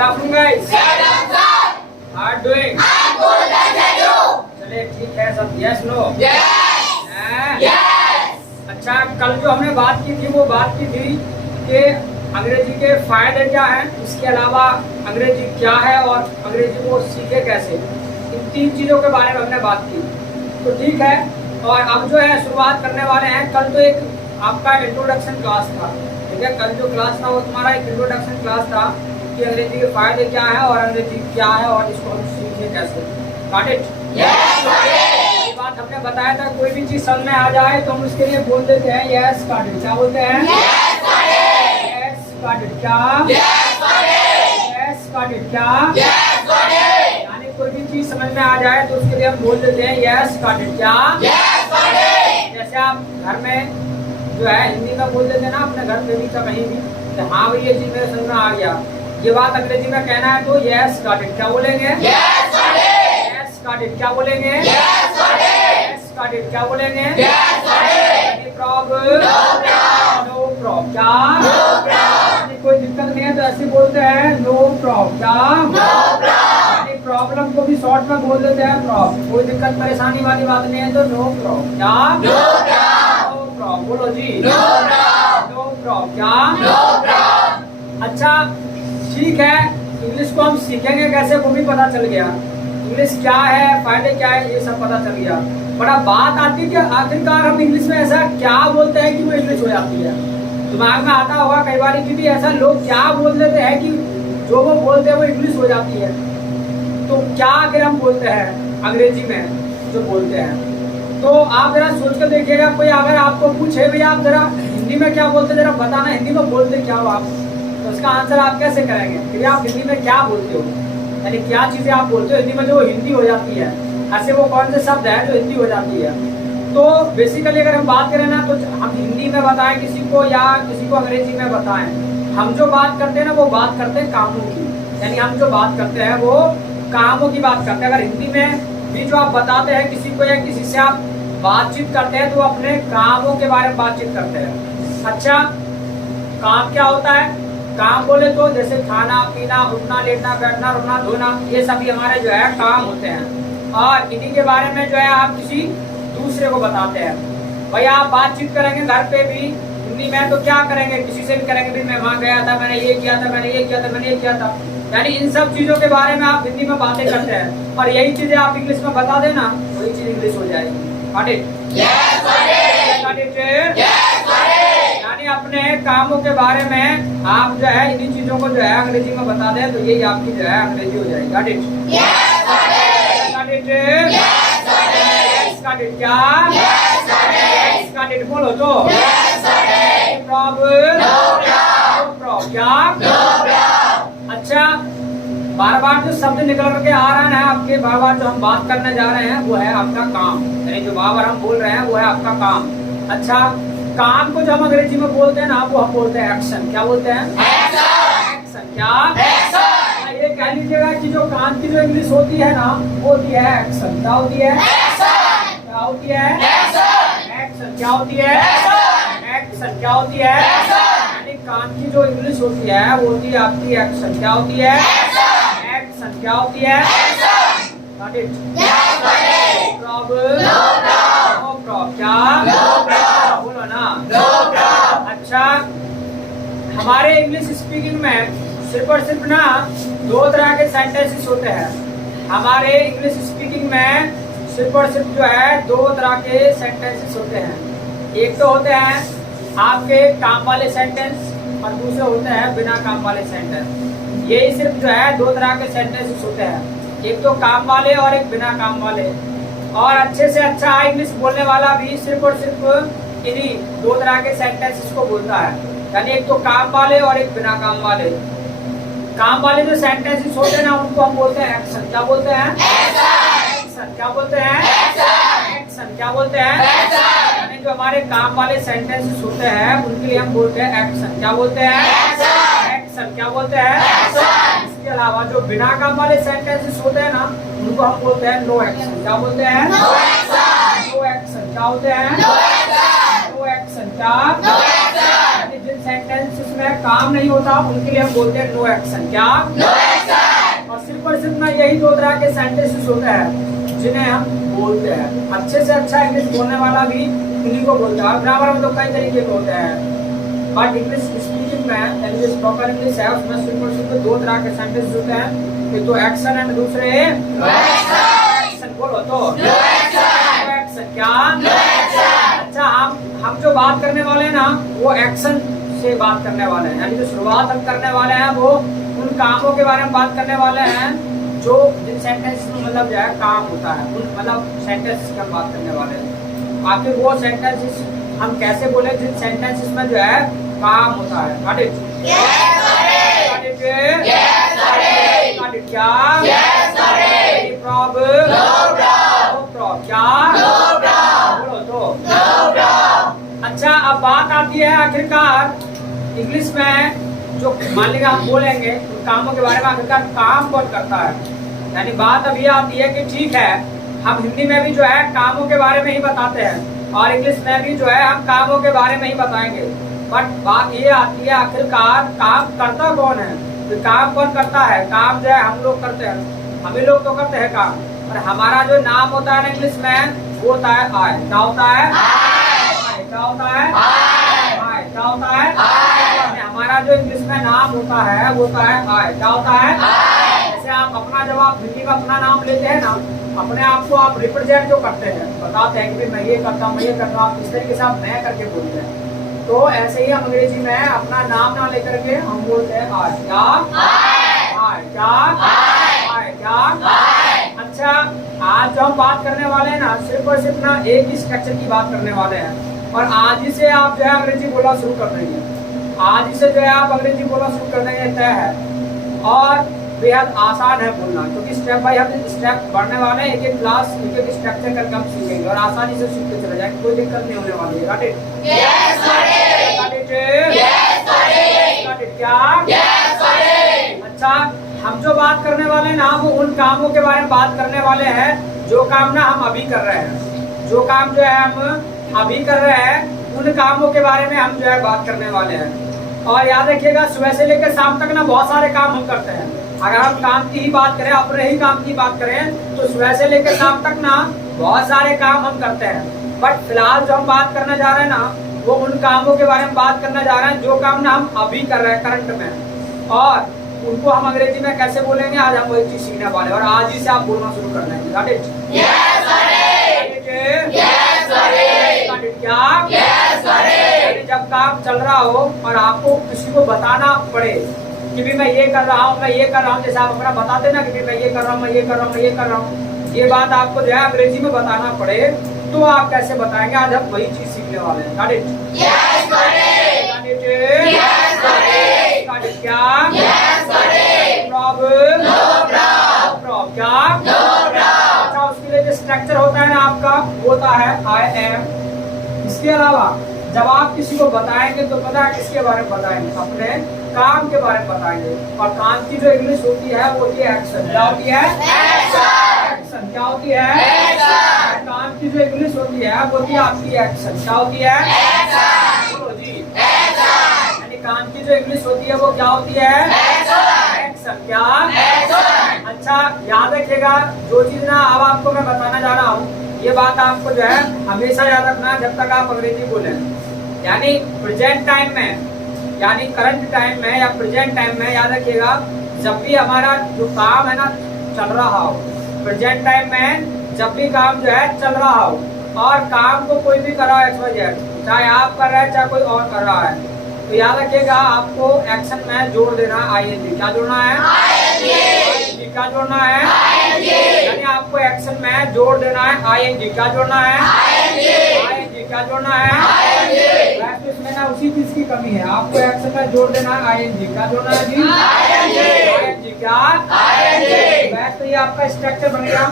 afternoon, guys. How are you doing? चलिए ठीक है सब. Yes, no? अच्छा, कल जो हमने बात की थी वो बात की थी कि अंग्रेजी के फायदे क्या हैं, इसके अलावा अंग्रेजी क्या है और अंग्रेजी को सीखे कैसे. इन 3 चीज़ों के बारे में हमने बात की. तो ठीक है, और अब जो है शुरुआत करने वाले हैं. कल तो एक आपका इंट्रोडक्शन क्लास था, ठीक है. कल जो क्लास था वो तुम्हारा एक इंट्रोडक्शन क्लास था कि अंग्रेजी के फायदे क्या है और अंग्रेजी क्या है और इसको हम सीखे कैसे. Got it? ये बात हमने बताया था. कोई भी चीज समझ में आ जाए तो हम उसके लिए बोल देते हैं यस गॉट इट. क्या बोलते हैं? Yes got it. क्या? Yes got it. क्या? यानी कोई भी चीज समझ में आ जाए तो उसके लिए हम बोल देते हैं यस गॉट इट. क्या? जैसे आप घर में जो है हिंदी में बोल देते हैं ना अपने घर पे भी तो कहीं भी, तो हाँ भाई ये चीज मेरे समझ में आ गया. ये बात अंग्रेजी में कहना है तो यस गॉट इट. क्या बोलेंगे? Yes got it. क्या बोलेंगे? Yes got it. क्या बोलेंगे? Any problem? No problem. क्या? कोई दिक्कत नहीं है तो ऐसे बोलते हैं नो प्रॉब्लम. क्या? प्रॉब्लम को भी शॉर्ट में बोल देते हैं प्रॉब्लम. कोई दिक्कत परेशानी वाली बात नहीं है तो नो प्रॉब्लम. क्या? बोलो जी. No problem. क्या? अच्छा ठीक है, इंग्लिश को हम सीखेंगे कैसे वो भी पता चल गया. इंग्लिश क्या है, फायदे क्या है, ये सब पता चल गया. बड़ा बात आती है कि आखिरकार हम इंग्लिश में ऐसा क्या बोलते हैं कि वो इंग्लिश हो जाती है. दिमाग में आता होगा कई बार कि भी ऐसा लोग क्या बोल देते हैं कि जो वो बोलते हैं वो इंग्लिश हो जाती है. तो क्या अगर हम बोलते हैं अंग्रेजी में जो बोलते हैं, तो आप जरा सोच कर देखिएगा. कोई अगर आपको पूछे भैया आप जरा हिंदी में क्या बोलते, जरा बताना हिंदी में बोलते क्या हो आप, तो उसका आंसर आप कैसे करेंगे कि आप हिंदी में क्या बोलते हो, यानी क्या चीजें आप बोलते हो हिंदी में जो हिंदी हो जाती है. ऐसे वो कौन से शब्द है जो हिंदी हो जाती है. तो बेसिकली अगर हम बात करें ना तो हम हिंदी में बताएं किसी को या किसी को अंग्रेजी में बताएं, हम जो बात करते हैं ना वो बात करते हैं कामों की. यानी हम जो बात करते हैं वो कामों की बात करते हैं. अगर हिंदी में भी जो आप बताते हैं किसी को या किसी से आप बातचीत करते हैं तो अपने कामों के बारे में बातचीत करते हैं. अच्छा, काम क्या होता है? काम बोले तो जैसे खाना पीना, उठना लेटना बैठना रोना धोना, ये सभी हमारे जो है काम होते हैं. और इन्हीं के बारे में जो है आप किसी दूसरे को बताते हैं. भाई आप बातचीत करेंगे घर पे भी हिंदी में तो क्या करेंगे, किसी से भी करेंगे भी मैं वहाँ गया था, मैंने ये किया था, मैंने ये किया था, मैंने ये किया था. यानी इन सब चीजों के बारे में आप हिंदी में बातें करते हैं और यही चीजें आप इंग्लिश में बता देना, वही चीज इंग्लिश हो जाएगी. Got it? Got it? यानी अपने कामों के बारे में आप जो है इन्हीं चीजों को जो है अंग्रेजी में बता दें तो यही आपकी जो है अंग्रेजी हो जाएगी. Got it? Got it? Got it? क्या? Got it? बोलो तो. प्रॉब्लम? No problem. क्या? अच्छा, बार बार जो शब्द निकल करके आ रहा है आपके, बार बार जो हम बात करने जा रहे हैं वो है आपका काम. यानी जो बार बार हम बोल रहे हैं वो है आपका काम. अच्छा, काम को जो हम अंग्रेजी में बोलते हैं ना वो हम बोलते हैं एक्शन. क्या बोलते हैं? एक्शन. क्या? ये कह लीजिएगा कि जो काम की जो इंग्लिश होती है ना वो होती है एक्शन. क्या होती है? क्या होती है? एक्शन. क्या होती है? एक्शन. क्या होती है? यानी काम की जो इंग्लिश होती है वो होती है आपकी एक्शन. क्या होती है? एक्शन. क्या होती है? Got it? Problem? No problem. क्या? बोलो ना. अच्छा, हमारे इंग्लिश स्पीकिंग में सिर्फ और सिर्फ ना 2 तरह के सेंटेंसेस होते हैं. हमारे इंग्लिश स्पीकिंग में सिर्फ और सिर्फ जो है 2 तरह के सेंटेंसेस होते हैं. एक तो होते हैं आपके काम वाले सेंटेंस और दूसरे होते हैं बिना काम वाले सेंटेंस. यही सिर्फ जो है 2 तरह के सेंटेंसेस होते हैं, एक तो काम वाले और एक बिना काम वाले. और अच्छे से अच्छा इंग्लिश बोलने वाला भी सिर्फ और सिर्फ इन्हीं 2 तरह के सेंटेंसेस को बोलता है. यानी एक तो काम वाले और एक बिना काम वाले. काम वाले जो सेंटेंसेस होते हैं ना उनको हम बोलते हैं एक्शन. क्या बोलते हैं? एक्शन. क्या बोलते हैं? एक्शन. क्या बोलते हैं? यानी जो हमारे काम वाले सेंटेंसेस होते हैं उनके लिए हम बोलते हैं एक्शन. क्या बोलते हैं? एक्शन. क्या बोलते हैं? इसके अलावा जो बिना काम वाले सेंटेंसेस होते हैं ना उनको हम बोलते हैं नो एक्शन. क्या बोलते हैं? No action. क्या होते हैं? No action. क्या? सेंटेंसेस में काम नहीं होता उनके लिए हम बोलते हैं नो एक्शन। क्या? No action. और सिर्फ में यही दो तरह के सेंटेंसेस होते हैं जिन्हें हम बोलते हैं। अच्छे से अच्छा इंग्लिश बोलने वाला भी इन्हीं को बोलता है। ग्रामर में तो कई तरीके के होते हैं, बट इंग्लिश स्पीकिंग में इंग्लिश प्रॉपर इंग्लिश है उसमें सिर्फ दो तरह के सेंटेंसेस होते हैं, एक तो एक्शन एंड दूसरे एक्शन। बोलो तो नो एक्शन। क्या? No action. अच्छा, हम जो बात करने वाले हैं ना वो एक्शन से बात करने वाले हैं, यानी जो शुरुआत हम करने वाले हैं वो उन कामों के बारे में बात करने वाले हैं जो जिन सेंटेंस में मतलब जो है काम होता है, उन मतलब सेंटेंस की हम बात करने वाले हैं। आखिर वो सेंटेंसेस हम कैसे बोले जिन सेंटेंसेस में जो है काम होता है। Got it? Yes, got it? Yes, got it? क्या? Yes, any problem? No problem. No problem. क्या? No problem. बोलो तो no problem. अच्छा, अब बात आती है आखिरकार इंग्लिश में जो मान लीजिए हम बोलेंगे उन कामों के बारे में, आखिरकार काम कौन करता है। यानी बात अभी आती है कि ठीक है हम हिंदी में भी जो है कामों के बारे में ही बताते हैं और इंग्लिश में भी जो है हम कामों के बारे में ही बताएंगे, बट बात ये आती है आखिरकार काम करता कौन है। तो काम कौन करता है? काम जो है हम लोग करते हैं, हम ही लोग तो करते हैं काम। और हमारा जो नाम होता है इंग्लिश में वो होता है आई। क्या होता है? आई। क्या होता है? आई। क्या होता है? हमारा जो इंग्लिश में नाम होता है वो होता है आई। क्या होता है? जैसे आप अपना जब आप हिंदी में अपना नाम लेते हैं ना, अपने आप को आप रिप्रेजेंट जो करते हैं, बताते हैं कि मैं ये करता हूँ, मैं ये करता हूँ, इस तरीके से आप मैं करके बोलते हैं। तो ऐसे ही हम अंग्रेजी में अपना नाम ना लेकर के हम बोलते हैं आई। क्या? आई। क्या? आई। क्या? अच्छा, आज जो हम बात करने वाले हैं ना सिर्फ और सिर्फ ना एक ही स्ट्रक्चर की बात करने वाले हैं और आज ही से आप जो है अंग्रेजी बोलना शुरू कर देंगे। आज ही से जो है आप अंग्रेजी बोलना शुरू कर देंगे, तय है। और बेहद आसान है बोलना, क्योंकि स्टेप बाय स्टेप बढ़ने वाले हैं। एक एक क्लास एक एक स्ट्रक्चर करके हम सीखेंगे और आसानी से सीखते चले जाएंगे, कोई दिक्कत नहीं होने वाली है। Got it? Yes, got it. Got it? Yes, got it. Got it? क्या? Yes, got it. अच्छा, हम जो बात करने वाले हैं ना वो उन कामों के बारे में बात करने वाले हैं जो काम ना हम अभी कर रहे हैं। जो काम जो है हम अभी कर रहे हैं उन कामों के बारे में हम जो है बात करने वाले हैं। और याद रखिएगा सुबह से लेकर शाम तक ना बहुत सारे काम हम करते हैं। अगर हम काम की ही बात करें, अपने ही काम की बात करें, तो सुबह से लेकर शाम तक ना बहुत सारे काम हम करते हैं। बट फिलहाल जो हम बात करने जा रहे हैं ना वो उन कामों के बारे में बात करने जा रहे हैं जो काम ना हम अभी कर रहे हैं करंट में, और उनको हम अंग्रेजी में कैसे बोलेंगे आज हम वही चीज सीखने वाले हैं और आज ही से आप बोलना शुरू कर देंगे। Got it? Yes, got it. Yes, got it. Got it? क्या? Yes, got it. जब काम चल रहा हो और आपको किसी को बताना पड़े कि भी मैं ये कर रहा हूँ, मैं ये कर रहा हूँ, जैसे आप अपना बताते ना कि मैं ये कर रहा हूँ, मैं ये कर रहा हूँ, मैं ये कर रहा हूँ, ये बात आपको जो है अंग्रेजी में बताना पड़े तो आप कैसे बताएंगे। आज हम वही चीज सीखने वाले हैं। Got it? Yes, got it. Got it? Yes, got it. Got it? क्या? Yes, got it. Problem? No problem. Problem? क्या? No problem. अच्छा, उसके लिए जो स्ट्रक्चर होता है ना आपका वो होता है I am। इसके अलावा जब आप किसी को बताएंगे तो पता है किसके बारे में बताएंगे? अपने काम के बारे में बताएंगे। और काम की जो इंग्लिश होती है वो होती है एक्शन। क्या होती है? एक्शन। क्या होती है? एक्शन। काम की जो इंग्लिश होती है वो होती है आपकी एक्शन। क्या होती है? एक्शन। बोलो जी। एक्शन। यानी काम की जो इंग्लिश होती है वो क्या होती है? एक्शन। क्या? एक्शन। अच्छा, याद रखिएगा जो चीज ना अब आपको मैं बताना जा रहा हूँ ये बात आपको जो है हमेशा याद रखना जब तक आप अंग्रेजी बोलें। यानी प्रेजेंट टाइम में, यानी करंट टाइम में या प्रेजेंट टाइम में याद रखिएगा जब भी हमारा जो काम है ना चल रहा हो, प्रेजेंट टाइम में जब भी काम जो है चल रहा हो और काम को कोई भी कर रहा है XYZ, चाहे आप कर रहे हैं चाहे कोई और कर रहा है, तो याद रखिएगा आपको एक्शन में जोड़ देना है ING। क्या जोड़ना है? ING। क्या जोड़ना है? यानी आपको एक्शन में जोड़ देना है ING। क्या जोड़ना है? ING। क्या जोड़ना है? वैसे इसमें ना उसी चीज की कमी है, आपको एक्शन में जोड़ देना है ING। क्या जोड़ना है जी? ING। क्या? वैसे ये आपका स्ट्रक्चर बन गया।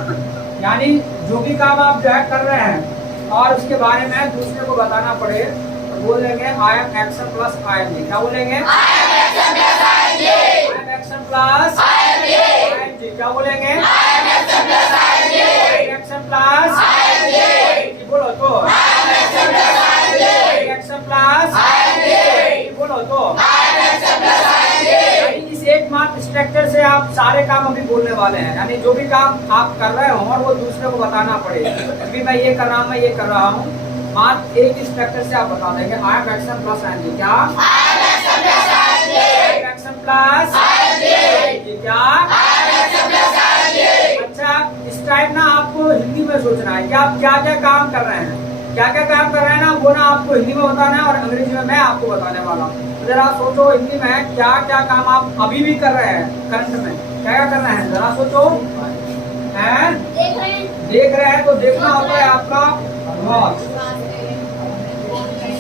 यानी जो भी काम आप जो है कर रहे हैं और उसके बारे में दूसरे को बताना पड़े तो बोलेंगे I am action plus ING। क्या बोलेंगे? I am action plus ING। I am action plus ING। क्या बोलेंगे? I am action plus ING। Action plus ING। बोलो तो I am action plus ING। Action plus ING। बोलो बोलो तो यानी इस एकमात्र स्ट्रक्चर से आप सारे काम अभी बोलने वाले हैं। यानी जो भी काम आप कर रहे हो और वो दूसरे को बताना पड़ेगा, अभी मैं ये कर रहा हूँ, मैं ये कर रहा हूँ, मात्र एक स्ट्रक्चर से आप बता देंगे। I am action plus ING. क्या एक्शन प्लस आईएनजी? क्या? अच्छा, इस टाइप ना आपको हिंदी में सोचना है कि आप क्या क्या काम कर रहे हैं, क्या क्या काम कर रहे हैं ना, वो ना आपको हिंदी में बताना है और अंग्रेजी में मैं आपको बताने वाला हूँ। तो जरा सोचो हिंदी में क्या क्या काम आप अभी भी कर रहे हैं, करंट में क्या क्या कर रहे हैं, जरा सोचो। हैं? देख रहे हैं तो देखना होता है आपका वॉच।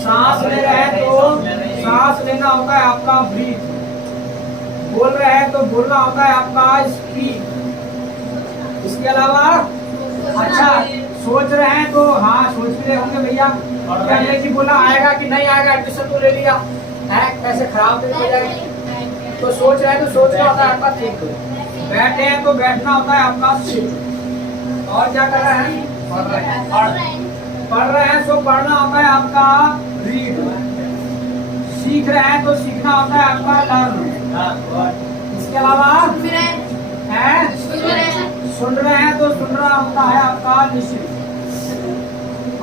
सांस ले रहे हैं तो सांस लेना होता है आपका ब्रीथ। बोल रहे हैं तो बोलना होता है आपका स्पीक। इसके अलावा अच्छा सोच रहे हैं तो हाँ सोच भी रहे होंगे भैया, अंग्रेजी बोलना आएगा कि नहीं आएगा, एडमिशन तो ले लिया है, कैसे खराब तो हो जाएगा। तो सोच रहे हैं तो सोचना होता है आपका थिंक। बैठे हैं तो बैठना होता है आपका सिट। और क्या कर रहे हैं? पढ़ रहे हैं तो पढ़ना होता है आपका रीड। सीख रहे हैं तो सीखना होता है आपका लर्न। इसके अलावा है सुन रहे हैं तो सुनना होता है आपका लिसन।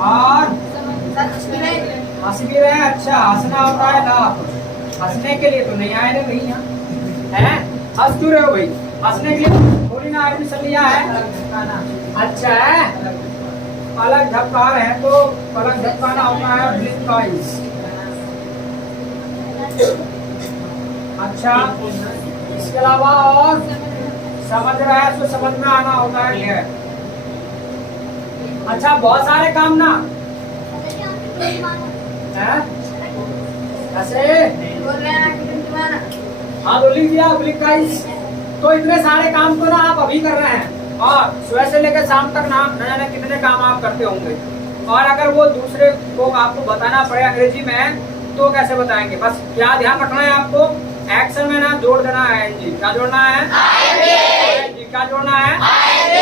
और हंस भी रहे हैं, अच्छा हंसना होता है लाफ। हंसने के लिए तो नहीं आए रे भैया, है हंस क्यों रहे हो भाई? हंसने के लिए थोड़ी ना एडमिशन लिया है। अच्छा है, पलक झपका रहे हैं तो पलक झपकाना होता है ब्लिंक आइज। अच्छा, इसके अलावा और समझ रहा है तो समझ में आना होता है गेट। अच्छा, बहुत सारे काम ना है ऐसे हाँ तो लिख दिया ब्लिंक आइज। तो इतने सारे काम तो ना आप अभी कर रहे हैं और सुबह से लेकर शाम तक ना न जाने कितने काम आप करते होंगे। और अगर वो दूसरे को आपको बताना पड़े अंग्रेजी में तो कैसे बताएंगे? बस क्या ध्यान रखना है आपको, एक्शन में ना जोड़ देना है आईएनजी। क्या जोड़ना है? आईएनजी। क्या जोड़ना है? आईएनजी।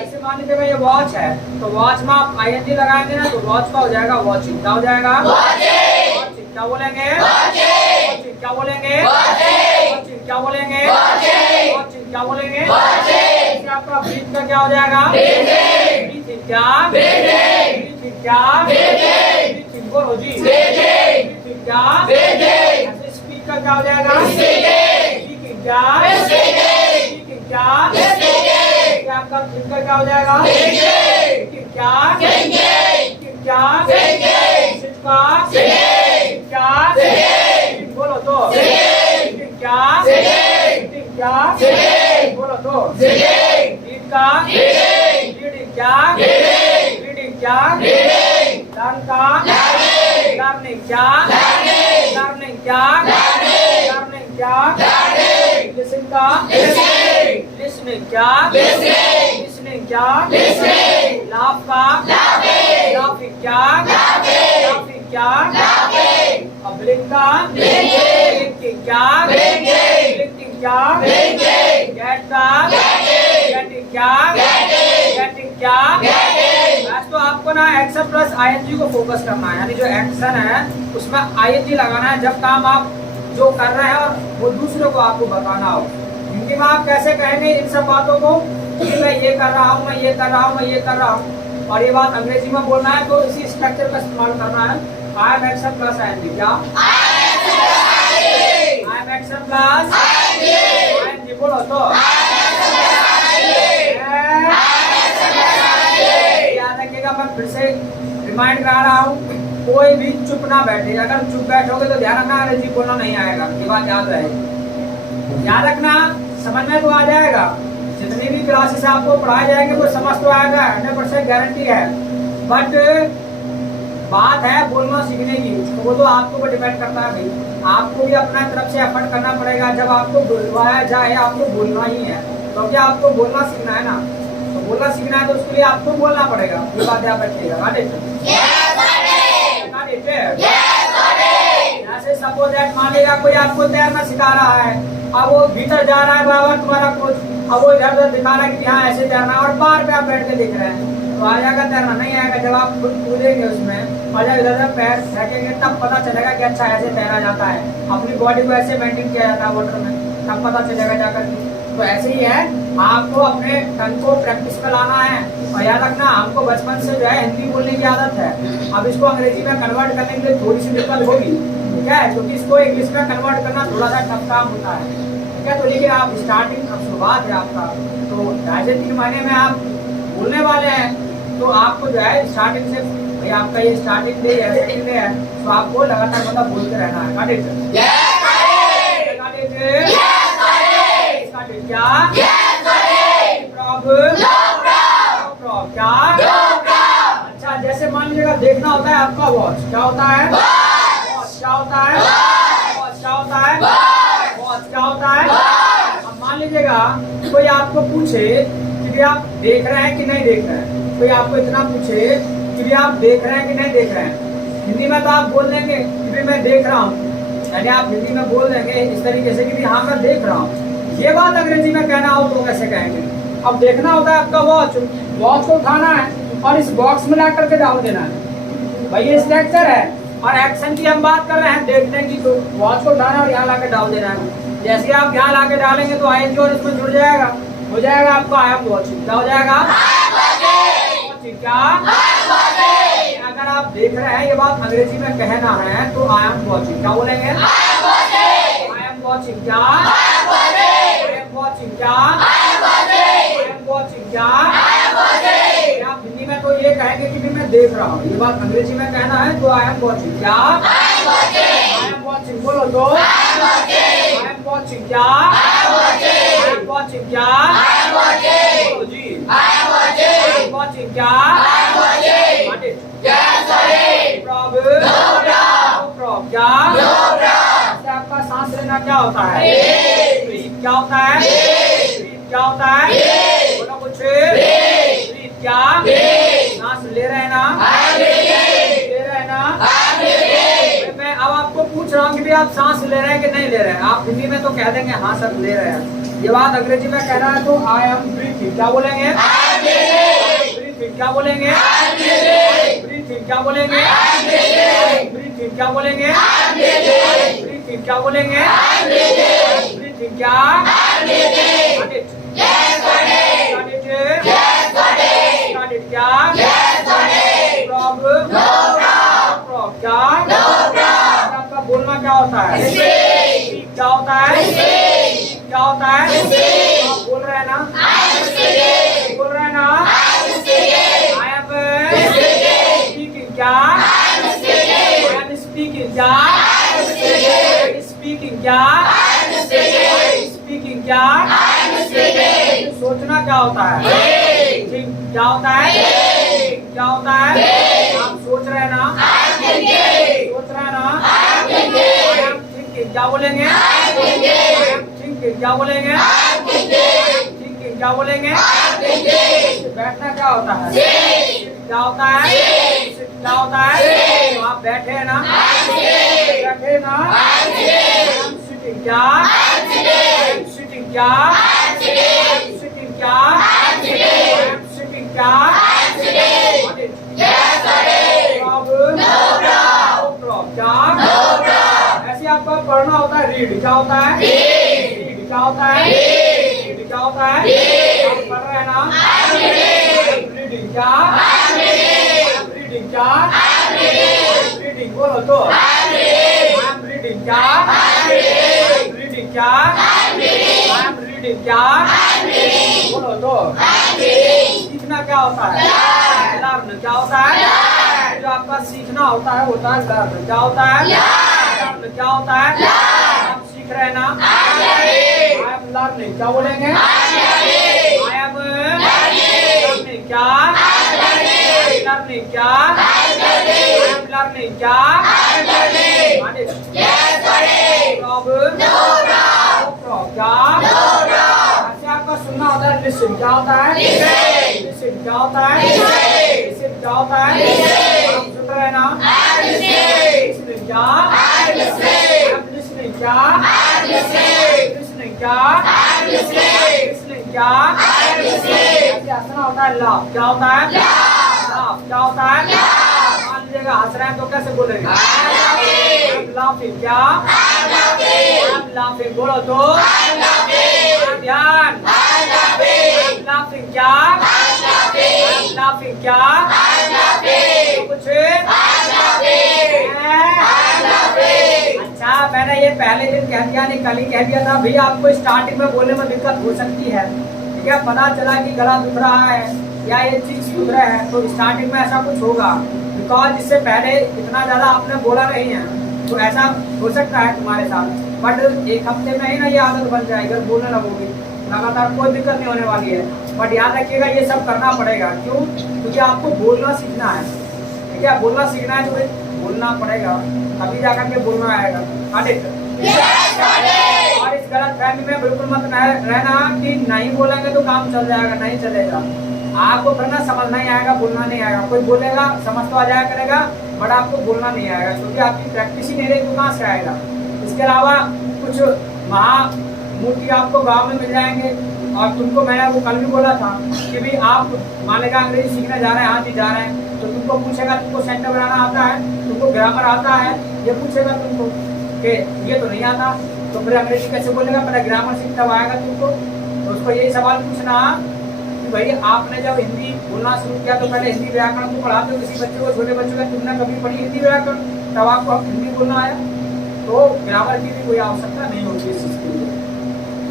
ऐसे मान लीजिए ये वॉच है तो वॉच में आप आईएनजी लगाएंगे ना तो वॉच का हो जाएगा वॉचिंग। क्या हो जाएगा? वॉचिंग। क्या बोलेंगे? वॉचिंग। क्या बोलेंगे? वॉचिंग। क्या बोलेंगे? वॉचिंग। क्या बोलेंगे? इससे आपका ब्रीथ का क्या हो जाएगा? ब्रीथिंग। क्या? ब्रीथिंग। क्या? ब्रीथिंग। बोलो जी। ब्रीथिंग। क्या? ऐसे स्पीक का क्या हो जाएगा? स्पीकिंग। क्या? स्पीकिंग। क्या? आपका थिंक का क्या हो जाएगा? थिंकिंग। क्या? थिंकिंग। क्या? सिट का? क्या? बोलो तो थिंकिंग। क्या? थिंकिंग। क्या? बोलो तो रीड का? रीडिंग। क्या? रीडिंग। क्या? लर्न का? लर्निंग। क्या? लर्निंग। क्या? लर्निंग। क्या? लिसन का? लिसनिंग। क्या? लिसनिंग। क्या? लाफ का? लाफिंग। क्या? लाफिंग। क्या? ब्लिंक का? ब्लिंकिंग। क्या? ब्लिंकिंग। क्या? गेट का? गेटिंग। क्या? गेटिंग। क्या? आज तो आपको ना एक्शन प्लस आईएनजी को फोकस करना है, यानी जो एक्शन है उसमें आईएनजी लगाना है जब काम आप जो कर रहे हैं और वो दूसरे को आपको बताना हो। हिंदी में आप कैसे कहेंगे इन सब बातों को कि मैं ये कर रहा हूँ, मैं ये कर रहा हूँ, मैं ये कर रहा हूँ, और ये बात अंग्रेजी में बोलना है तो इसी स्ट्रक्चर का इस्तेमाल करना है। I am action plus ING. क्या? I am action plus ING. बोलो तो याद रखिएगा, मैं फिर से रिमाइंड करा रहा हूँ, कोई भी चुप ना बैठे। अगर चुप बैठोगे तो ध्यान रखना अंग्रेजी बोलना नहीं आएगा, ये बात याद रहे। याद रखना, समझ में तो आ जाएगा। जितनी भी क्लासेस आपको पढ़ाए जाएंगे वो समझ तो आएगा, 100% गारंटी है। बट बात है बोलना सीखने की, तो वो तो आपको ऊपर डिपेंड करता है भाई। आपको भी अपना तरफ से एफर्ट करना पड़ेगा। जब आपको बुलवाया जाए आपको बोलना ही है, तो क्या आपको बोलना सीखना है ना, तो बोलना सीखना है तो उसके लिए आपको बोलना पड़ेगा। ये बात याद रखिएगा। ऐसे सपोज दैट मान लीजिए कोई आपको तैरना सिखा रहा है, अब वो भीतर जा रहा है बराबर तुम्हारा कोच, अब वो इधर उधर दिखा रहा है कि हाँ ऐसे तैरना, और बाहर पे आप बैठ के देख रहे हैं तो आ जाएगा तैरना, नहीं आएगा जब आप खुद कूदेंगे उसमें और जब इधर पैर फेंकेंगे तब पता चलेगा कि अच्छा ऐसे तैरा जाता है, अपनी बॉडी को ऐसे मेंटेन किया जाता है वाटर में, तब पता चलेगा जाकर के। तो ऐसे ही है, आपको अपने तन को प्रैक्टिस में लाना है। और याद रखना, हमको बचपन से जो है हिंदी बोलने की आदत है, अब इसको अंग्रेजी में कन्वर्ट करने के लिए थोड़ी सी दिक्कत होगी, ठीक है, क्योंकि इसको इंग्लिश में कन्वर्ट करना थोड़ा सा टफ काम होता है, ठीक है। तो लेकिन आप स्टार्टिंग, अब शुरुआत है आपका, तो 2.5 महीने में आप बोलने वाले हैं, तो आपको जो है स्टार्टिंग से, भाई आपका ये स्टार्टिंग डे है, सेकंड डे है, तो आपको लगातार मतलब बोलते रहना है। got it? got it? got it? क्या? प्रॉब्लम? क्या? अच्छा, जैसे मान लीजिएगा देखना होता है आपका वॉच, क्या होता है? वॉच क्या होता है? वॉच क्या होता है? वॉच क्या होता है? अब मान लीजिएगा कोई आपको पूछे कि भी आप देख रहे हैं कि नहीं देख रहे हैं, कोई आपको इतना पूछे कि भी आप देख रहे हैं कि नहीं देख रहे हैं, हिंदी में तो आप बोल देंगे कि भी मैं देख रहा हूँ, यानी आप हिंदी में बोल देंगे इस तरीके से कि भी हाँ मैं देख रहा हूँ। ये बात अंग्रेजी में कहना हो तो कैसे कहेंगे? अब देखना होता है आपका वॉच, वॉच को उठाना है और इस बॉक्स में ला करके डाल देना है। भाई ये स्ट्रक्चर है और एक्शन की हम बात कर रहे हैं देखने की, तो वॉच को उठाना और यहाँ ला के डाल देना है। जैसे आप यहाँ ला के डालेंगे तो आई और इसमें जुड़ जाएगा, हो जाएगा आपका आई एम वॉचिंग। क्या हो जाएगा? क्या? अगर आप देख रहे हैं, ये बात अंग्रेजी में कहना है तो आई एम वॉचिंग, क्या बोलेंगे? आई एम वॉचिंग क्या? आई एम वॉचिंग क्या? आई एम वॉचिंग क्या? आप हिंदी में तो ये कहेंगे कि भी मैं देख रहा हूँ, ये बात अंग्रेजी में कहना है तो आई एम वॉचिंग क्या? आई एम वॉचिंग बोलो तो। आई एम वॉचिंग क्या? आई एम वॉचिंग क्या? बोलो जी। आई एम वॉचिंग क्या? प्रॉब्लम? क्या? आपका सांस लेना क्या होता है? ब्रीथ क्या होता है? ब्रीथ क्या होता है? बोलो कुछ। ब्रीथ क्या? सांस ले रहे हैं ना? ले रहे हैं ना? मैं अब आपको पूछ रहा हूँ कि भी आप सांस ले रहे हैं कि नहीं ले रहे हैं। आप हिंदी में तो कह देंगे हाँ सर ले रहे हैं, ये बात अंग्रेजी में कहना है तो आई एम ब्रीथिंग, क्या बोलेंगे? ब्रीथिंग क्या बोलेंगे? ब्रीथिंग क्या बोलेंगे? ब्रीथिंग क्या बोलेंगे? ब्रीथिंग क्या बोलेंगे? ब्रीथिंग क्या? प्रॉब्लम? क्या? आपका बोलना क्या होता है? क्या होता है? क्या होता है? आप बोल रहे हैं ना? बोल रहे हैं ना? आई एम स्पीकिंग क्या? आई एम स्पीकिंग क्या? स्पीकिंग क्या? स्पीकिंग क्या? सोचना क्या होता है? क्या होता है? क्या होता है? आप सोच रहे हैं ना? सोच रहे हैं ना? थिंकिंग क्या बोलेंगे? थिंकिंग क्या बोलेंगे? थिंकिंग क्या बोलेंगे? बैठना क्या होता है? क्या होता है? क्या होता है? आप बैठे हैं ना? बैठे ना? सिटिंग क्या? सिटिंग क्या? सिटिंग क्या? सिटिंग क्या? ऐसे आपका पढ़ना होता है रीड, क्या होता है? रीड क्या होता है? रीड क्या होता है? आप पढ़ रहे हैं ना? रीडिंग क्या? रीडिंग क्या? रीडिंग बोलो तो। आई एम रीडिंग क्या? रीडिंग क्या? आई एम रीडिंग क्या? बोलो तो। सीखना क्या होता है? लर्न क्या होता है? जो आपका सीखना होता है लर्न, क्या होता है? लर्न क्या होता है? आप सीख रहे हैं ना? आई एम लर्निंग, क्या बोलेंगे? आई एम लर्निंग क्या? लर्निंग क्या? आई एम लर्निंग क्या? प्रॉब्लम? क्या? ऐसे आपका सुनना होता है लिसन, क्या होता है? लिसन क्या होता है? लिसन क्या होता है? आप सुन रहे हैं ना? लिसनिंग क्या? लिसनिंग क्या? लिसनिंग क्या? लिसनिंग क्या? ऐसे हंसना होता है लाफ। क्या होता है? लाफ। क्या होता है? मान लीजिएगा हंस रहे हैं तो कैसे बोलेंगे? लाफिंग। क्या? लाफिंग। बोलो तो ध्यान। लाफिंग। क्या? लाफिंग। क्या? कुछ अच्छा, मैंने ये पहले दिन कह दिया नहीं, कल ही कह दिया था भैया आपको स्टार्टिंग में बोलने में दिक्कत हो सकती है। ठीक है, पता चला कि गला दुख रहा है या ये चीज सुध रहा है तो स्टार्टिंग में ऐसा कुछ होगा, बिकॉज इससे पहले इतना ज्यादा आपने बोला नहीं है, तो ऐसा हो सकता है तुम्हारे साथ। बट एक हफ्ते में ही ना ये आदत बन जाएगी, अगर बोलने लगोगे लगातार कोई दिक्कत नहीं होने वाली है। बट याद रखिएगा ये सब करना पड़ेगा। क्यों? क्योंकि आपको बोलना सीखना है। ठीक है, बोलना सीखना है तो बोलना पड़ेगा, तभी जाकर के बोलना आएगा। और इस गलत फहमी में बिल्कुल मत रहना कि नहीं बोलेंगे तो काम चल जाएगा, नहीं चलेगा। आपको करना समझना ही आएगा, बोलना नहीं आएगा। कोई बोलेगा समझ तो आ जाया करेगा, बट आपको बोलना नहीं आएगा, क्योंकि आपकी प्रैक्टिस ही नहीं रही तो कहाँ से आएगा। इसके अलावा कुछ महामूर्ति आपको गांव में मिल जाएंगे, और तुमको मैंने वो कल भी बोला था कि भी आप मान लेगा अंग्रेजी सीखने जा रहे हैं, हाँ जी जा रहे हैं, तो तुमको पूछेगा तुमको सेंटर बनाना आता है, तुमको ग्रामर आता है, ये पूछेगा तुमको कि ये तो नहीं आता, तो फिर अंग्रेजी कैसे बोलेगा? पहले ग्रामर सीख तब आएगा तुमको। तो उसको यही सवाल पूछना कि भाई आपने जब हिंदी बोलना शुरू किया तो पहले हिंदी व्याकरण को पढ़ाते हो किसी बच्चे को, छोटे बच्चों का, तुमने कभी पढ़ी हिंदी व्याकरण? तब आपको हिंदी बोलना आया। तो ग्रामर की भी कोई आवश्यकता नहीं होती इस चीज के लिए।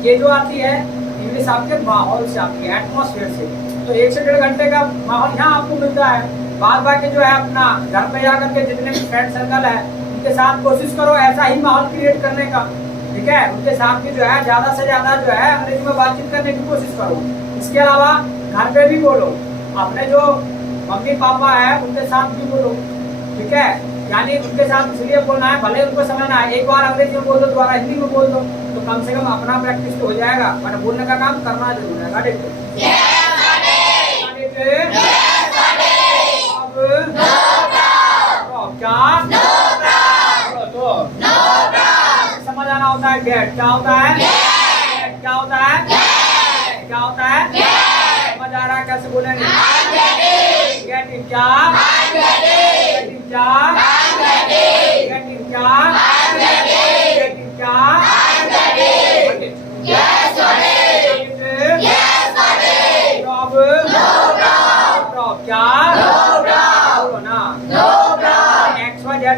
ये जो आती है इंग्लिश आपके माहौल से, आपके एटमॉस्फेयर से। तो 1 से 1.5 घंटे का माहौल यहाँ आपको मिलता है। बाद बाकी जो है अपना घर पे जाकर के जितने भी फ्रेंड सर्कल है उनके साथ कोशिश करो ऐसा ही माहौल क्रिएट करने का। ठीक है, उनके साथ भी जो है ज्यादा से ज्यादा जो है अंग्रेजी में बातचीत करने की कोशिश करो। इसके अलावा घर पे भी बोलो, अपने जो मम्मी पापा है उनके साथ भी बोलो। ठीक है, यानी उनके साथ इसलिए बोलना है, भले उनको समझना है, एक बार अंग्रेजी में बोल दो, दोबारा हिंदी में बोल दो, तो कम से कम अपना प्रैक्टिस तो हो जाएगा, बट बोलने का काम करना जरूर है। अब क्या समझ आना होता है? गेट। क्या होता है? क्या होता है? क्या होता है? समझ आ रहा है? कैसे बोलेंगे? गेटिंग। क्या? गेटिंग। क्या? गेटिंग। क्या? गेटिंग। क्या?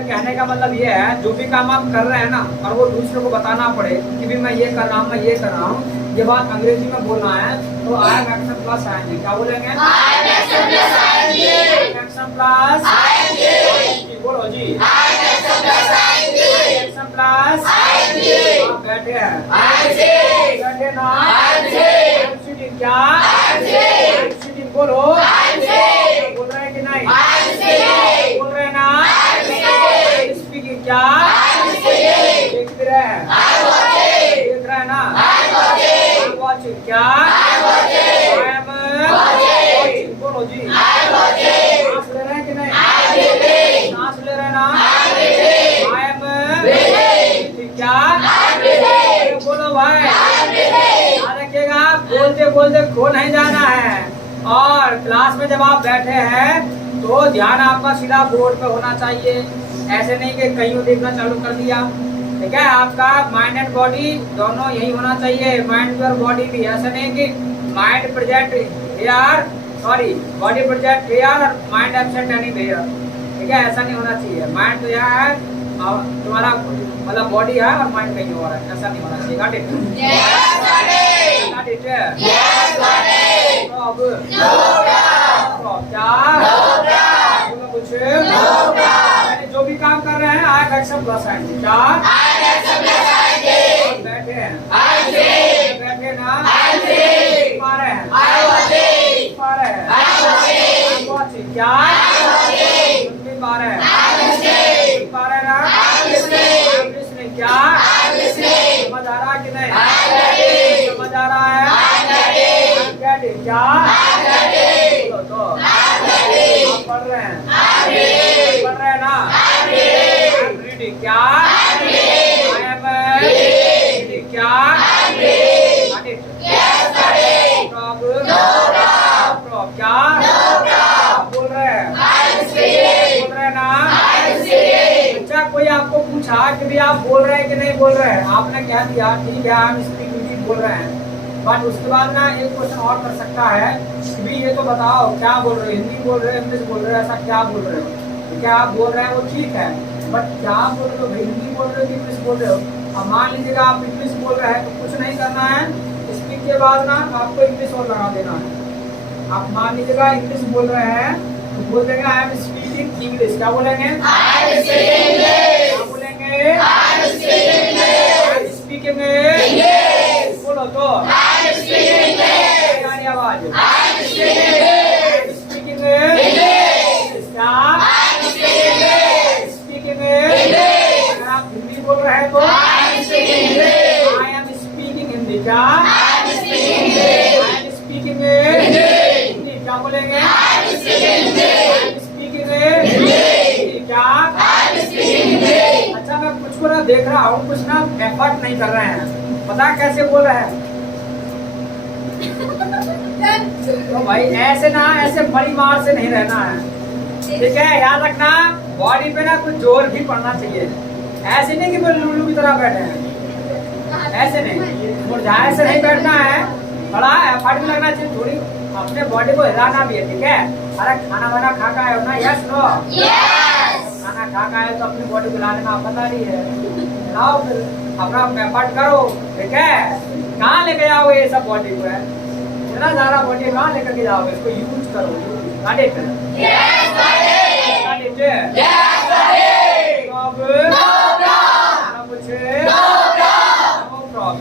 कहने का मतलब ये है जो भी काम आप कर रहे हैं ना, और वो दूसरे को बताना पड़े कि भी मैं ये कर रहा हूँ, मैं ये कर रहा हूँ, ये बात अंग्रेजी में बोलना है, तो आई एम एक्शन प्लस आएंगे। क्या बोलेंगे? आई एम एक्शन प्लस आएंगे। बोलो जी, आई एम एक्शन प्लस आएंगे। एक्शन प्लस आएंगे। आप बैठे हैं, बैठे ना, सिटिंग। क्या? सिटिंग। बोलो, बोल रहे हैं कि नहीं? बोल रहे हैं ना? स्पीकिंग। क्या? देख रहे हैं, देख रहे हैं ना? वॉचिंग। क्या? I am watching. बोलो जी, सांस ले रहे हैं कि नहीं? सांस ले रहे हैं ना? I am breathing. क्या? बोलो भाई, याद रखिएगा बोलते बोलते खो नहीं जाना है। और क्लास में जब आप बैठे हैं तो ध्यान आपका सीधा बोर्ड पे होना चाहिए, ऐसे नहीं कि कहीं देखना चालू कर दिया। ठीक है, आपका माइंड एंड बॉडी दोनों यही होना चाहिए, माइंड और बॉडी भी। ऐसा नहीं कि mind present here, sorry body present here और माइंड एब्सेंट एनी हियर। ठीक है, ऐसा नहीं होना चाहिए। माइंड तो यहाँ है और तुम्हारा मतलब बॉडी है और माइंड कहीं और है, ऐसा नहीं होना चाहिए। Got it? Got it? अब क्या कुछ मैंने जो भी काम कर रहे हैं आई एम एक्शन प्लस आएंगे। क्या? बैठे हैं, बैठे ना, पा रहे हैं, पा रहे हैं, वॉचिंग। क्या? पा रहे हैं, पा रहे ना, लिसनिंग। क्या? समझ आ रहा कि नहीं? समझ आ रहा है? क्या? तो आप पढ़ रहे हैं, पढ़ रहे हैं ना? रीडिंग। क्या? I am reading. क्या? पूछा कि भी आप बोल रहे हैं कि नहीं बोल रहे हैं, आपने क्या दिया, ठीक है हम स्पीकिंग बोल रहे हैं, बट उसके बाद ना एक क्वेश्चन और कर सकता है कि भी ये तो बताओ क्या बोल रहे हो, हिंदी बोल रहे हो, इंग्लिश बोल रहे हो, ऐसा क्या बोल रहे हो। तो क्या आप बोल रहे हैं वो ठीक है, बट क्या बोल रहे हो, हिंदी बोल रहे हो कि इंग्लिश बोल रहे हो। अब मान लीजिएगा आप इंग्लिश बोल रहे हैं तो कुछ नहीं करना है, स्पीक के बाद ना आपको इंग्लिश और लगा देना है। आप मान लीजिएगा इंग्लिश बोल रहे हैं तो बोल देंगे आई एम स्पीकिंग इंग्लिश। क्या बोलेंगे? क्या बोलेंगे? Speaking English. बोलो तो आवाज स्पीकिंग इंग्लिश। क्या स्पीकिंग इंग्लिश। अगर आप हिंदी बोल रहे हैं तो आई एम स्पीकिंग हिंदी। क्या आई एम स्पीकिंग हिंदी। क्या बोलेंगे? I am speaking Hindi. क्या? अच्छा मैं कुछ को ना देख रहा हूँ, कुछ ना एफर्ट नहीं कर रहे हैं, पता है कैसे बोल रहे हैं। तो भाई ऐसे ना, ऐसे बड़ी मार से नहीं रहना है, ठीक है। याद रखना बॉडी पे ना कुछ जोर भी पड़ना चाहिए, ऐसे नहीं कि वो लुल्लू की तरह बैठे हैं, ऐसे नहीं, मुरझाए से नहीं बैठना है, बड़ा एफर्ट भी लगना चाहिए, थोड़ी अपने बॉडी को हिलाना भी है, ठीक है। अरे खाना वाना खा का आए हो ना, यस नो खाना खा का आए तो अपनी बॉडी को हिलाने का पता नहीं है, हिलाओ फिर अपना एफर्ट करो, ठीक है। कहाँ लेके जाओगे ये सब बॉडी को है, इतना ज्यादा बॉडी कहाँ लेकर के जाओगे, इसको यूज करो, गाड़ी पे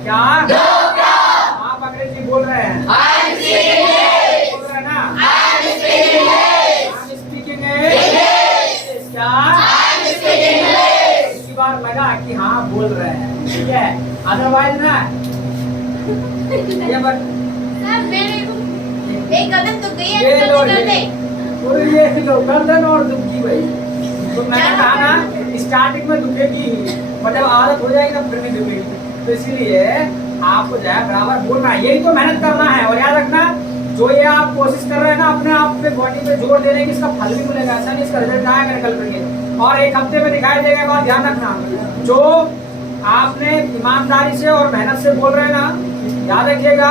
क्या आप अंग्रेजी बोल रहे हैं, बोल रहे हैं ना, स्पीकिंग क्या इसकी बार लगा कि हाँ बोल रहे हैं, ठीक है। अदरवाइज ना ये एक कदम तो गई है, ये लो गर्दन और दुखी भाई। तो मैंने कहा ना स्टार्टिंग में दुखेगी ही, बट जब आदत हो जाएगी ना फिर नहीं दुखेगी, तो इसीलिए आपको जो है बराबर बोलना है, यही तो मेहनत करना है। और याद रखना जो ये आप कोशिश कर रहे हैं ना अपने आप पे बॉडी पे जोर देने की, इसका फल भी मिलेगा, ऐसा नहीं इसका रिजल्ट आएगा निकल करके और एक हफ्ते में दिखाई देगा। बात ध्यान रखना, जो आपने ईमानदारी से और मेहनत से बोल रहे हैं ना, याद रखिएगा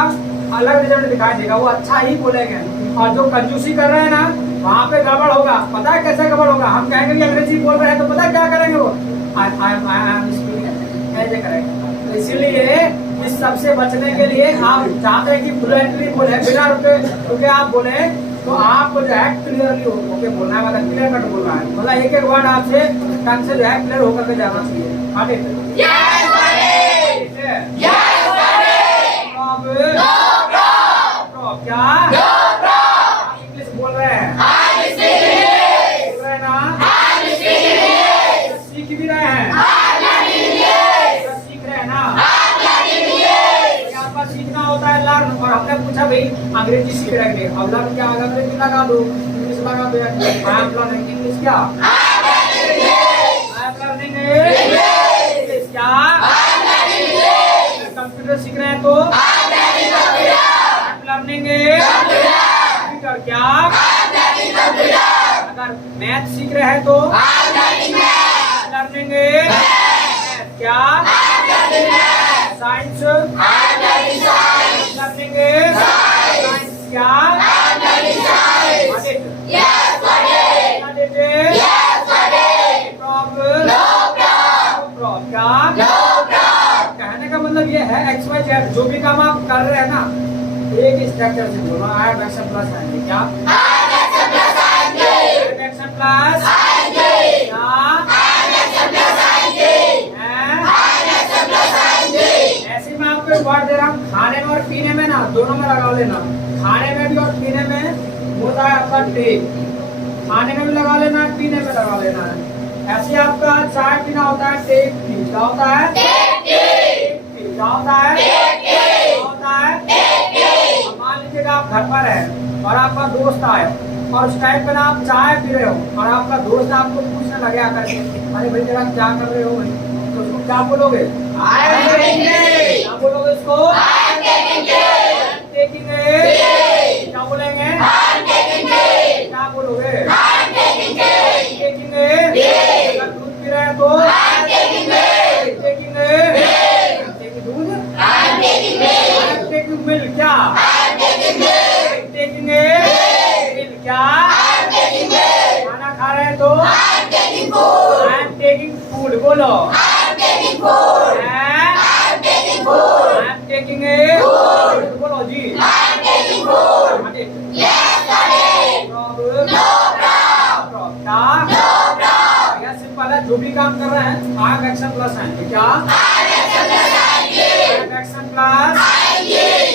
अलग रिजल्ट दिखाई देगा, वो अच्छा ही बोलेंगे। और जो कंजूसी कर रहे हैं ना वहाँ पे गड़बड़ होगा। पता है कैसे गड़बड़ होगा, हम कहेंगे कि अंग्रेजी बोल रहे हैं तो पता है क्या करेंगे वो, ऐसे करेंगे। तो इसीलिए इस सब से बचने के लिए आप चाहते हैं कि फ्लुएंटली बोले, बिना रुके आप बोले, तो आपको जो है क्लियरली होके बोलना है, मतलब क्लियर कट बोलना है, मतलब एक एक वर्ड आपसे टंग से जो है क्लियर होकर के जाना चाहिए। आगे क्या इंग्लिश बोल रहे हैं, बोल रहे हैं ना, सीख भी रहे हैं, सीख रहे हैं ना। यहाँ पर सीखना होता है लर्न, और हमने पूछा भाई अंग्रेजी सीख रहे हैं, अब लर्न क्या होगा, अंग्रेजी लगा दो, इंग्लिश लगा दो, आई एम लर्निंग इंग्लिश। क्या आई एम लर्निंग इंग्लिश। क्या कंप्यूटर सीख रहे हैं तो लर्निंग कंप्यूटर। क्या अगर मैथ सीख रहे हैं तो लर्निंग मैथ। क्या साइंस लर्निंग साइंस। क्या कहने का मतलब ये है एक्स वाई जेड जो भी काम आप कर रहे हैं ना, एक स्ट्रक्चर से बोलो, ऐड एक्शन प्लस आएंगे। क्या ऐड एक्शन प्लस ऐसे में आपको वर्ड दे रहा हूँ, खाने में और पीने में ना दोनों में लगा लेना, खाने में भी और पीने में होता है आपका टेक, खाने में भी लगा लेना, पीने में लगा लेना है। ऐसे आपका चाय पीना होता है टेक टी। क्या होता है? क्या होता है? मान लीजिएगा आप घर पर है और आपका दोस्त आए और उस टाइम पे ना आप चाय पी रहे हो और आपका दोस्त आपको पूछने लगे आकर के, अरे भाई जरा क्या कर रहे हो भाई, तो उसको क्या बोलोगे? क्या बोलोगे उसको? क्या बोलेंगे? क्या बोलोगे? अगर दूध पी रहे हैं तो बोलो। I'm taking food. I'm taking food. I am taking a food. बोलो जी। I'm taking food. Yes, Daddy. No problem. No problem. यह सिंपल है, जो भी काम कर रहे हैं I am एक्शन प्लस है क्या? I am एक्शन प्लस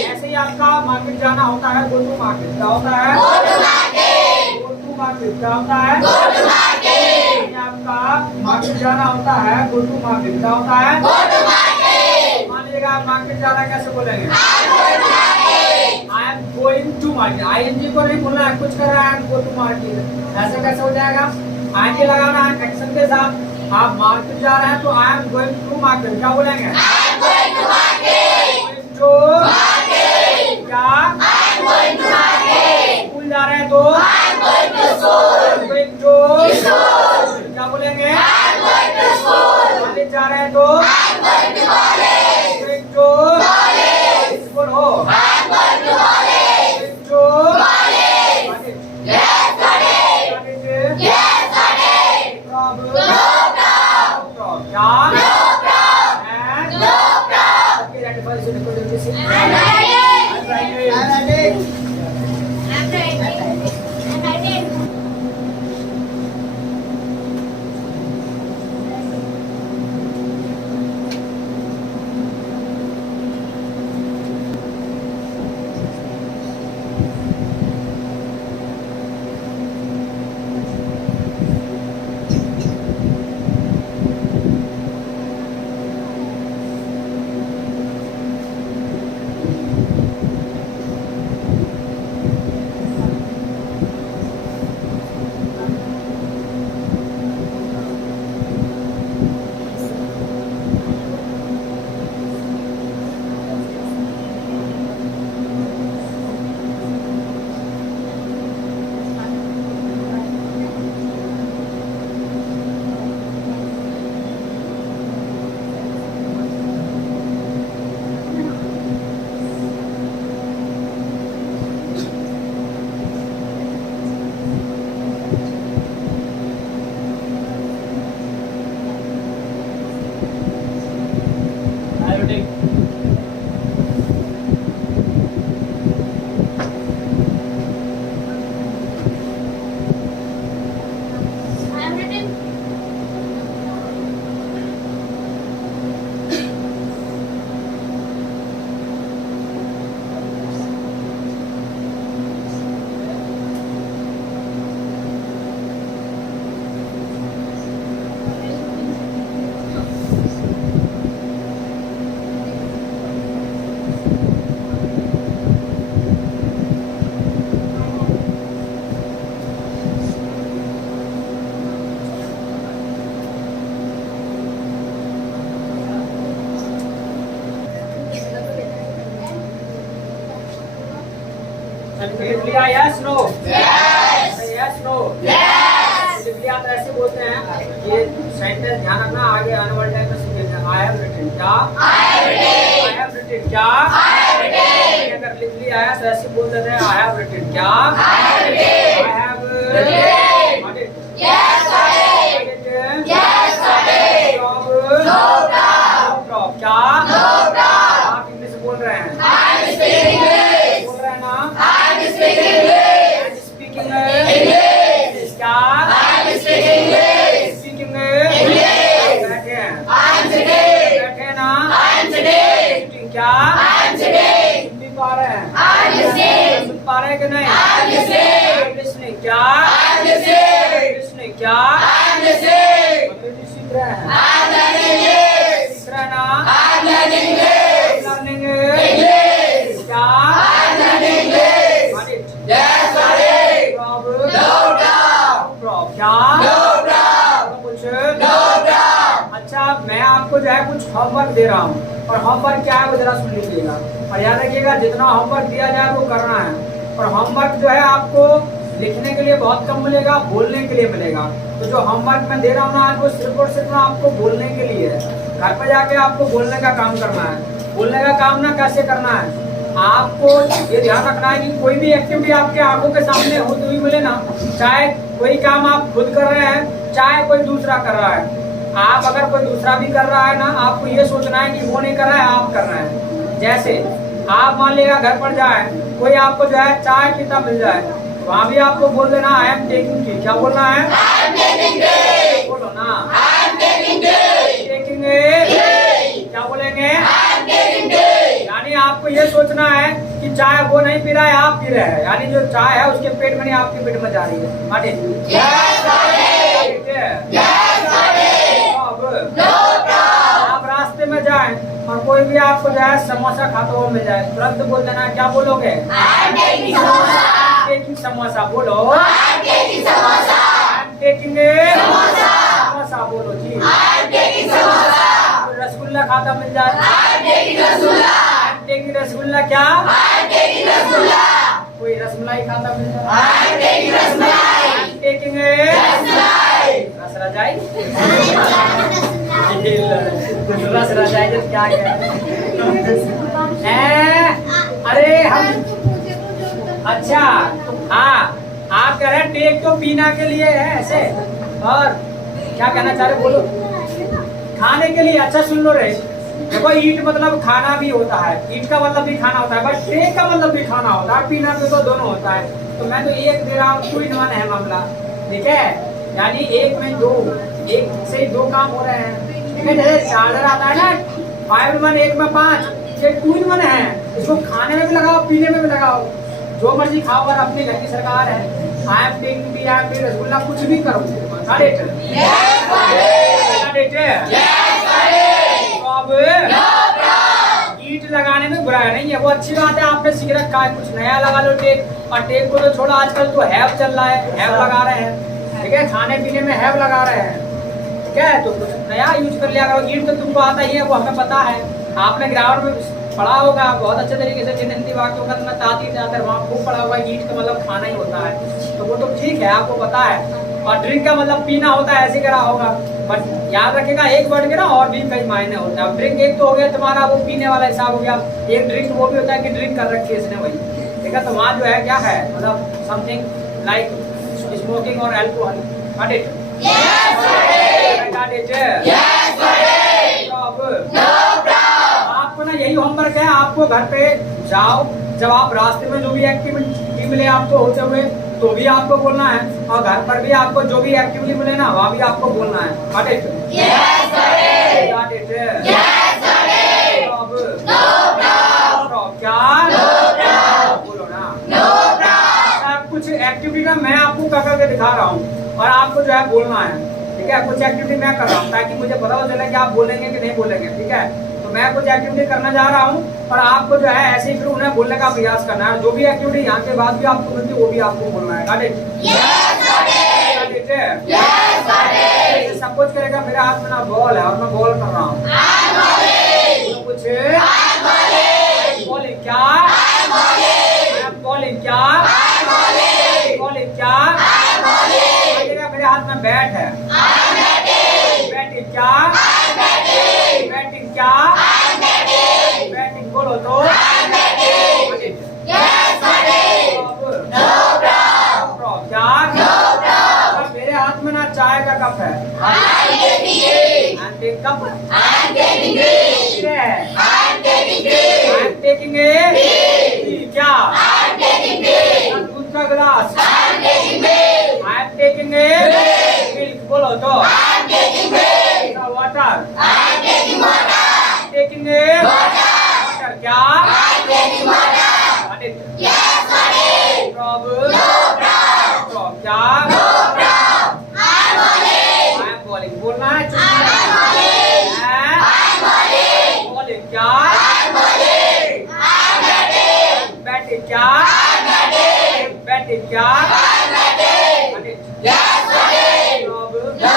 ऐसे ही आपका मार्केट जाना होता है, गो टू मार्केट क्या होता है? Go to market. Go to market क्या होता है? Go to market. आपका मार्केट जाना होता है, गो टू मार्केट क्या होता है? Go to market. मान लीजिएगा आप मार्केट जाना कैसे बोलेंगे? I'm going to market. I am going to market. ING को नहीं बोलना है, कुछ कर रहा है go to market, ऐसे कैसे हो जाएगा? ING लगाना है एक्शन के साथ। आप मार्केट जा रहे हैं तो I am going to market क्या बोलेंगे? I'm going to market. Going to Market. क्या? I'm going to market. School जा रहे हैं तो I'm going to school. going to School. क्या बोलेंगे? I'm going to school. College जा रहे हैं तो I'm going to college. going to College. बोलो I'm going to college. going to College. Yes, Daddy. College Yes, Daddy. Problem No problem. क्या? No problem. And No problem. Okay ready for से देखो जल्दी से I'm ready. I'm ready. I'm ready. I'm ready. I'm ready. I'm ready. लिख लिया yes no? Yes. Yes no? Yes. लिख लिया तो ऐसे बोलते हैं, ये सेंटेंस ध्यान रखना, आगे आने वाले टाइम में सीखेंगे। आई हैव रिटन क्या? आई हैव रिटन क्या? अगर लिख लिया है तो ऐसे बोल देते हैं आई हैव रिटन क्या? I have Yes, Daddy. Yes, Daddy. No problem. क्या? No problem. आप इंग्लिश बोल रहे हैं, I'm speaking English. बोल रहे हैं ना? I'm speaking English. Speaking English. क्या? I'm speaking English. Speaking English. बैठे हैं, I'm sitting. बैठे हैं ना? I'm sitting. Sitting क्या? I'm sitting. सुन भी पा रहे हैं? I'm listening. सुन पा रहे हैं कि नहीं? I'm listening. I'm listening क्या? I'm listening. listening क्या? I'm listening. अंग्रेजी सीख रहे हैं, I'm learning English. सीख रहे हैं ना? I'm learning English. Learning English. क्या? I'm learning English. Got it? Yes, Daddy. Problem? No problem. Problem क्या? No problem. कुछ? No problem. अच्छा, मैं आपको जो है कुछ होमवर्क दे रहा हूँ, और होमवर्क क्या है वो जरा सुन लीजिएगा और याद रखिएगा, जितना होमवर्क दिया जाए वो करना है। और होमवर्क जो है आपको लिखने के लिए बहुत कम मिलेगा, बोलने के लिए मिलेगा। तो जो होमवर्क मैं दे रहा हूँ ना आज, वो सिर्फ और सिर्फ ना आपको बोलने के लिए है। घर पर जाके आपको बोलने का काम करना है। बोलने का काम ना कैसे करना है, आपको ये ध्यान रखना है कि कोई भी एक्टिविटी आपके आंखों के सामने होती हुई मिले ना, चाहे कोई काम आप खुद कर रहे हैं, चाहे कोई दूसरा कर रहा है, आप अगर कोई दूसरा भी कर रहा है ना, आपको ये सोचना है कि वो नहीं कर रहा है, आप कर रहे हैं। जैसे आप मान लीजिएगा घर पर जाए, कोई आपको जो है चाय पीता मिल जाए, वहाँ भी आपको बोल देना आई एम टेकिंग टी। क्या बोलना है? बोलो ना, टेकिंग क्या बोलेंगे? यानी आपको ये सोचना है कि चाय वो नहीं पी रहा है, आप पी रहे हैं, यानी जो चाय है उसके पेट में नहीं आपके पेट में जा रही है। हाँ अब आप रास्ते में जाएं और कोई भी आपको जो है समोसा खाता हुआ मिल जाए, तुरंत बोल देना, क्या बोलोगे? टेकिंग समोसा। बोलो टेकिंग समोसा। बोलो जी। रसगुल्ला खाता मिल जाए, टेकिंग रसगुल्ला। क्या? कोई रसमलाई खाता मिल जाए, टेकिंग रस रजाई। रस रजाई जब क्या अरे हम अच्छा, हाँ आप कह रहे हैं टेक तो पीना के लिए है ऐसे, और क्या कहना चाह रहे बोलो? खाने के लिए। अच्छा सुन लो रे, देखो ईट मतलब खाना भी होता है, ईट का मतलब भी खाना होता है, बट टेक का मतलब भी खाना होता है, पीना भी तो दोनों होता है। तो मैं तो एक दे रहा हूँ, 2 in 1 है मामला, ठीक है? यानी एक में दो, एक से 2 काम हो रहे हैं, ठीक है? जैसे चार्जर आता है ना 5 in 1, एक में 5, ये 2 in 1 है। इसको खाने में भी लगाओ, पीने में भी लगाओ, जो मर्जी खाओ, अगर अपने घर की सरकार है। I am taking tea, I am taking rasgulla, कुछ भी करो। ईट लगाने में बुराई नहीं है, वो अच्छी बात है, आपने सीख रखा है, कुछ नया लगा लो टेक। और टेक को तो छोड़ो, आजकल तो हैव चल रहा है, हैव लगा रहे हैं, ठीक है? खाने पीने में हैव लगा रहे हैं, ठीक है? तो कुछ नया यूज कर लिया करो। ईट तो तुमको आता ही है, वो हमें पता है, आपने ग्राउंड में पढ़ा होगा बहुत अच्छे तरीके से, जिन हिंदी वाक्यों का मैं ताती जाकर वहाँ खूब पढ़ा हुआ। ईट का मतलब खाना ही होता है, तो वो तो ठीक है, आपको पता है। और ड्रिंक का मतलब पीना होता है, ऐसे करा होगा, बट याद रखेगा एक वर्ड के ना और भी कई मायने होते हैं। अब ड्रिंक एक तो हो गया तुम्हारा वो पीने वाला हिसाब हो गया, एक ड्रिंक वो भी होता है कि ड्रिंक कर रखी है इसने वही, ठीक है? तो वहाँ जो है क्या है, मतलब समथिंग लाइक स्मोकिंग और alcohol. Got it? Yes, sir. Got it? Yes, sir. No problem. आपको ना यही होमवर्क है, आपको घर पे जाओ, जब आप रास्ते में जो भी एक्टिविटी मिले आपको होते हुए, तो भी आपको बोलना है, और घर पर भी आपको जो भी एक्टिविटी मिले ना, वहाँ भी आपको बोलना है। Got it? Yes, sir. Got it? Yes, sir. No problem. क्या? No problem. बोलो ना। No problem. कुछ एक्टिविटी ना मैं आपको कर करके दिखा रहा हूँ, और आपको जो है बोलना है, ठीक है? कुछ एक्टिविटी मैं कर रहा हूँ ताकि मुझे पता हो चले कि आप बोलेंगे कि नहीं बोलेंगे, ठीक है? तो मैं कुछ एक्टिविटी करना जा रहा हूँ, और आपको जो है ऐसे ही फिर उन्हें बोलने का प्रयास करना है। जो भी एक्टिविटी यहाँ के बाद भी आपको मिलती है वो भी आपको बोलना है। Got it? Yes, sir. Yes, sir. Suppose करेगा मेरे हाथ में ना बॉल है और मैं बॉल कर रहा हूँ, I'm bowling. कुछ I'm bowling. बॉलिंग। क्या? I'm bowling. बॉलिंग। क्या? I'm bowling. बॉलिंग। क्या? I'm bowling. मेरे हाथ में बैट है, I'm batting. बैटिंग। क्या? I'm batting. बैटिंग। क्या? I'm batting. बैटिंग। बोलो तो। I'm batting. Yes, sir. No problem. क्या? No problem. मेरे हाथ में ना चाय का कप है, I'm getting it. I'm taking cup I'm getting it. है, I'm getting it. I'm taking a क्या? I'm getting it. दूध का गिलास, I'm getting it. I'm taking a milk. बोलो तो। I'm getting it. Water, I'm getting water. taking a Water. Water. क्या? I'm getting water. Got it? Yes, sir. Problem? No problem. क्या? No problem. I'm bowling. I'm bowling। बोलना है I'm bowling. I'm bowling. Bowling. क्या? I'm bowling. I'm batting. Batting. क्या? I'm batting. Batting. क्या? I'm batting. Got it? Yes, sir. Problem? No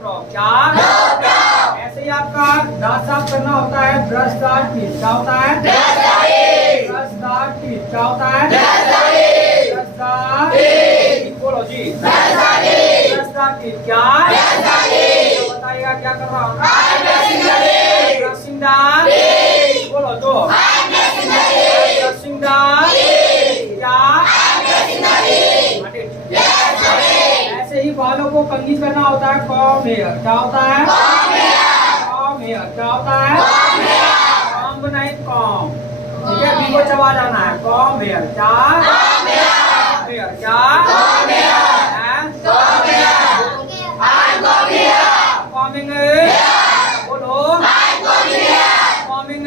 problem. क्या? No problem. ऐसे ही आपका दांत साफ करना होता है, ब्रश दांत टीथ। क्या होता है? Yes, sir. ब्रश दांत टीथ। क्या होता है? Yes, sir. ब्रश दांत टीथ। टीथ। बोलो जी। Yes, sir. ब्रश दांत टीथ। क्या? Yes, sir. बताइएगा क्या कर रहा हूँ? I'm brushing the teeth. Brushing दांत Teeth. बोलो तो। I'm brushing the teeth. Brushing दांत Teeth. क्या? I'm brushing the teeth. Got it? Yes, sir. ऐसे ही बालों को आपको कंघी करना होता है कॉम हेयर, क्या होता है कॉम हेयर, क्या होता है कॉम बनाए कॉम, ठीक है। बी को चबा जाना है कॉम हेयर, क्या हेयर, क्या कॉमिंग, बोलो कॉमिंग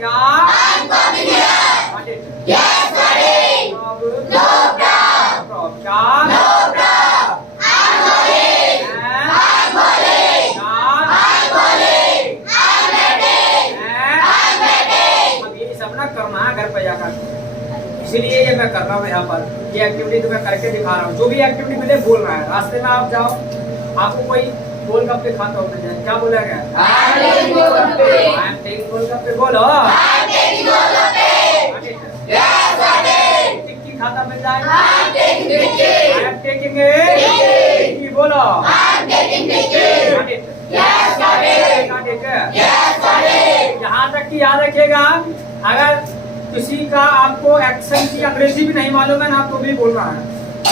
क्या करना है घर पे जाकर, इसीलिए ये मैं कर रहा हूँ यहाँ पर। ये एक्टिविटी तो मैं करके दिखा रहा हूँ। जो भी एक्टिविटी मिले बोलना है। रास्ते में आप जाओ, आपको कोई गोलगप्पे खाता हो मिल जाए, क्या बोला गया? गोलगप्पे बोलो। टिक्की खाता मिल जाए, बोलो। यहाँ तक कि याद रखिएगा, अगर किसी का आपको एक्शन की अंग्रेजी भी नहीं मालूम है ना, तो भी बोल रहा है।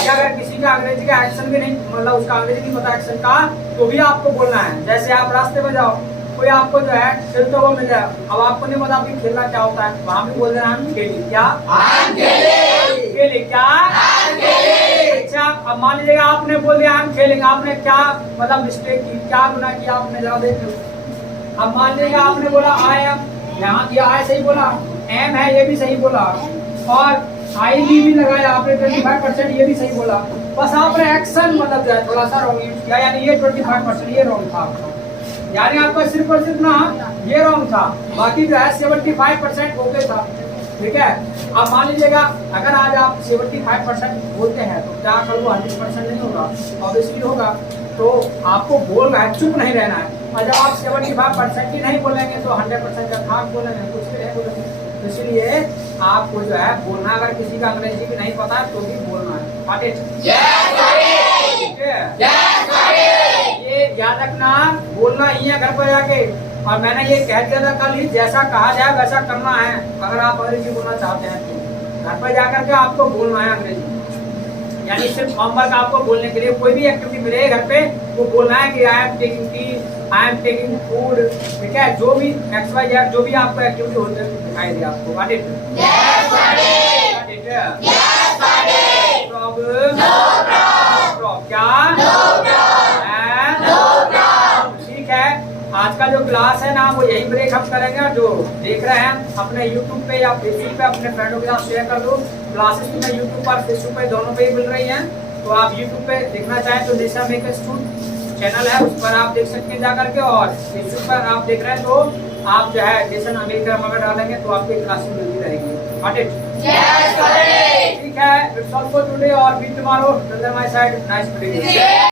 अगर किसी का अंग्रेजी का एक्शन भी नहीं, मतलब उसका अंग्रेजी नहीं पता एक्शन का, तो भी आपको बोलना है। जैसे आप रास्ते में जाओ, कोई आपको जो है खेलते हुए मिल जाए, अब आपको नहीं पता कि खेलना क्या होता है, वहाँ भी बोल देना हम खेली, क्या खेले, क्या अच्छा। अब मान लीजिएगा आपने बोल दिया हम खेलेंगे, आपने क्या मतलब मिस्टेक की, क्या गुनाह किया आपने, जरा देख लो। अब मान लीजिएगा आपने बोला आई एम, यहाँ दिया आई सही बोला, एम है ये भी सही बोला, और आई भी लगाया आपने 25%, ये भी सही बोला। बस आपने एक्शन मतलब जो है थोड़ा सा रॉन्ग यूज किया, यानी ये 25% ये रॉन्ग था आपका, यानी आपका सिर्फ और सिर्फ ना ये रॉन्ग था, बाकी जो है 75% ओके था, ठीक है। अब मान लीजिएगा अगर आज आप 75% बोलते हैं तो क्या कल वो 100% नहीं होगा, ऑब्वियसली होगा। तो आपको बोलना है, चुप नहीं रहना है। और जब आप 75% ही नहीं बोलेंगे तो 100% का खाक बोलेंगे, कुछ भी नहीं बोलेंगे। तो इसलिए आपको जो है बोलना, अगर किसी का अंग्रेजी भी नहीं पता है तो भी बोलना है। ये याद रखना, बोलना ही है घर पर जाके। और मैंने ये कह दिया था कल ही, जैसा कहा जाए वैसा करना है। अगर आप अंग्रेजी बोलना चाहते हैं तो घर पर जाकर के आपको बोलना है अंग्रेजी, यानी सिर्फ होमवर्क आपको बोलने के लिए। कोई भी एक्टिविटी मिले घर पे, वो बोलना है कि I am taking tea, I am taking food, ठीक है। जो भी XYZ जो भी आपको एक्टिविटी होती है दिखाई दे आपको। ठीक है, आज का जो क्लास है ना वो यही ब्रेक हम करेंगे। जो देख रहे हैं अपने YouTube पे या फेसबुक पे अपने फ्रेंडों के साथ शेयर कर दो। क्लासेस तुम्हें YouTube पर फेसबुक पे दोनों पे ही मिल रही हैं। तो आप YouTube पे देखना चाहें तो निशा मेकर स्टूड चैनल है, उस पर आप देख सकते हैं जाकर के। और फेसबुक पर आप देख रहे हैं तो आप जो है जेसन अमेरिका मगर डालेंगे तो आपकी क्लासेस मिलती रहेगी। ठीक है, इट्स ऑल फॉर टुडे और meet tomorrow. From my side, nice meeting you.